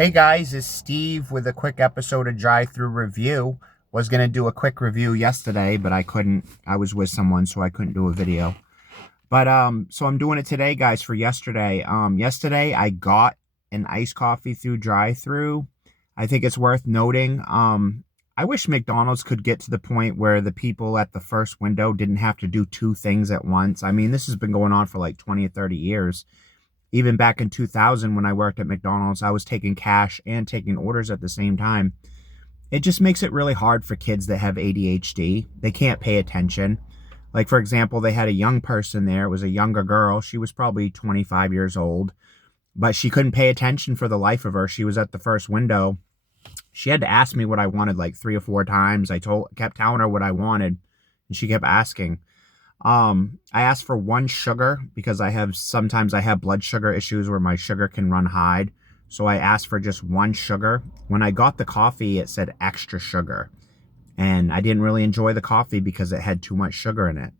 Hey guys, it's Steve with a quick episode of Drive-Thru Review. Was going to do a quick review yesterday, but I couldn't. I was with someone, so I couldn't do a video. But so I'm doing it today, guys, for yesterday. Yesterday I got an iced coffee through Drive-Thru. I think it's worth noting. I wish McDonald's could get to the point where the people at the first window didn't have to do two things at once. I mean, this has been going on for like 20 or 30 years. Even back in 2000 when I worked at McDonald's, I was taking cash and taking orders at the same time. It just makes it really hard for kids that have ADHD. They can't pay attention. Like, for example, they had a young person there. It was a younger girl. She was probably 25 years old, but she couldn't pay attention for the life of her. She was at the first window. She had to ask me what I wanted like 3 or 4 times. Kept telling her what I wanted, and she kept asking. I asked for 1 sugar because sometimes I have blood sugar issues where my sugar can run high. So I asked for just 1 sugar. When I got the coffee, it said extra sugar. And I didn't really enjoy the coffee because it had too much sugar in it.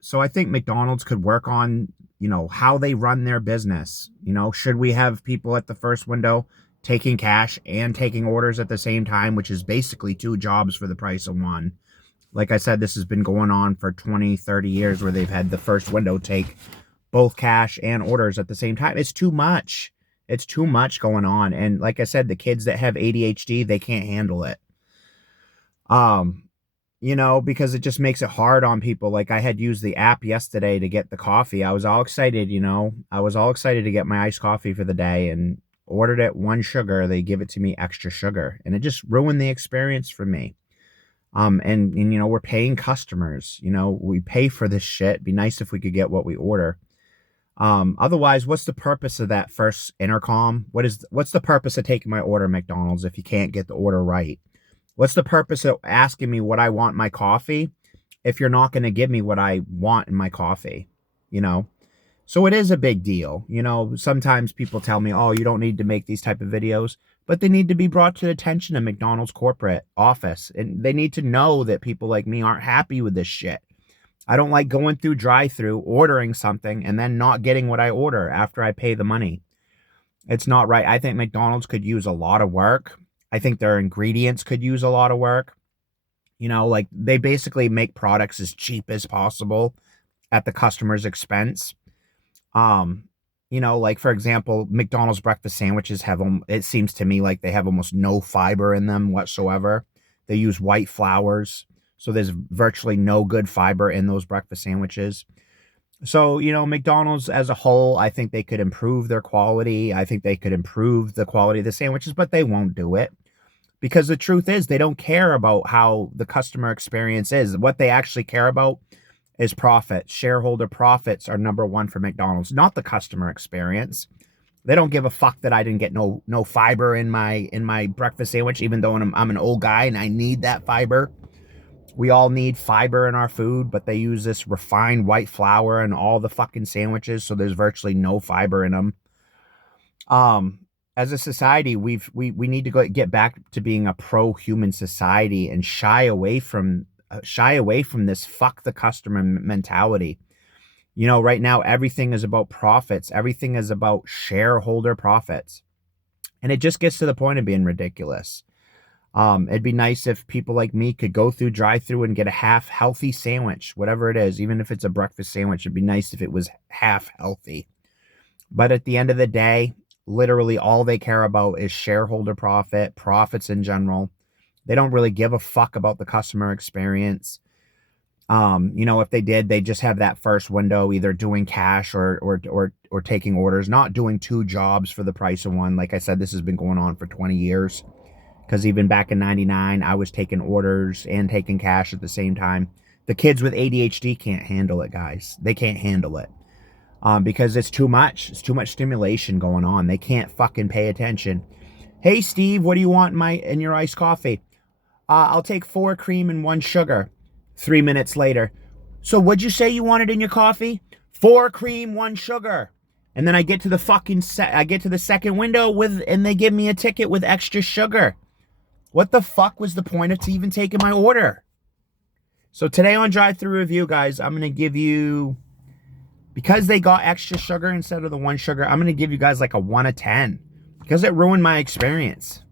So I think McDonald's could work on, how they run their business. Should we have people at the first window taking cash and taking orders at the same time, which is basically 2 jobs for the price of one? Like I said, this has been going on for 20, 30 years where they've had the first window take both cash and orders at the same time. It's too much. It's too much going on. And like I said, the kids that have ADHD, they can't handle it. Because it just makes it hard on people. Like I had used the app yesterday to get the coffee. I was all excited, I was all excited to get my iced coffee for the day and ordered it 1 sugar. They give it to me extra sugar. And it just ruined the experience for me. And we're paying customers, we pay for this shit. It'd be nice if we could get what we order. Otherwise, what's the purpose of that first intercom? What's the purpose of taking my order at McDonald's if you can't get the order right? What's the purpose of asking me what I want in my coffee if you're not going to give me what I want in my coffee? So it is a big deal. Sometimes people tell me, oh, you don't need to make these type of videos, but they need to be brought to the attention of McDonald's corporate office. And they need to know that people like me aren't happy with this shit. I don't like going through drive-thru, ordering something, and then not getting what I order after I pay the money. It's not right. I think McDonald's could use a lot of work. I think their ingredients could use a lot of work. Like they basically make products as cheap as possible at the customer's expense. Like for example, McDonald's breakfast sandwiches it seems to me like they have almost no fiber in them whatsoever. They use white flours, so there's virtually no good fiber in those breakfast sandwiches. So, McDonald's as a whole, I think they could improve their quality. I think they could improve the quality of the sandwiches, but they won't do it because the truth is they don't care about how the customer experience is. What they actually care about is profit. Shareholder profits are number one for McDonald's, not the customer experience. They don't give a fuck that I didn't get no fiber in my breakfast sandwich, even though I'm an old guy and I need that fiber. We all need fiber in our food, but they use this refined white flour in all the fucking sandwiches, so there's virtually no fiber in them. As a society, we need to get back to being a pro-human society and shy away from this fuck the customer mentality. Right now, everything is about profits. Everything is about shareholder profits. And it just gets to the point of being ridiculous. It'd be nice if people like me could go through drive-thru and get a half healthy sandwich, whatever it is, even if it's a breakfast sandwich. It'd be nice if it was half healthy. But at the end of the day, literally all they care about is shareholder profits in general. They don't really give a fuck about the customer experience. If they did, they just have that first window, either doing cash or taking orders, not doing 2 jobs for the price of one. Like I said, this has been going on for 20 years. Because even back in 99, I was taking orders and taking cash at the same time. The kids with ADHD can't handle it, guys. They can't handle it. Because it's too much. It's too much stimulation going on. They can't fucking pay attention. Hey, Steve, what do you want in your iced coffee? I'll take 4 cream and 1 sugar. 3 minutes later. So what'd you say you wanted in your coffee? 4 cream, 1 sugar. And then I get to the second window and they give me a ticket with extra sugar. What the fuck was the point of even taking my order? So today on Drive-Thru Review, guys, I'm going to give you, because they got extra sugar instead of the 1 sugar, I'm going to give you guys like a 1 of 10. Because it ruined my experience.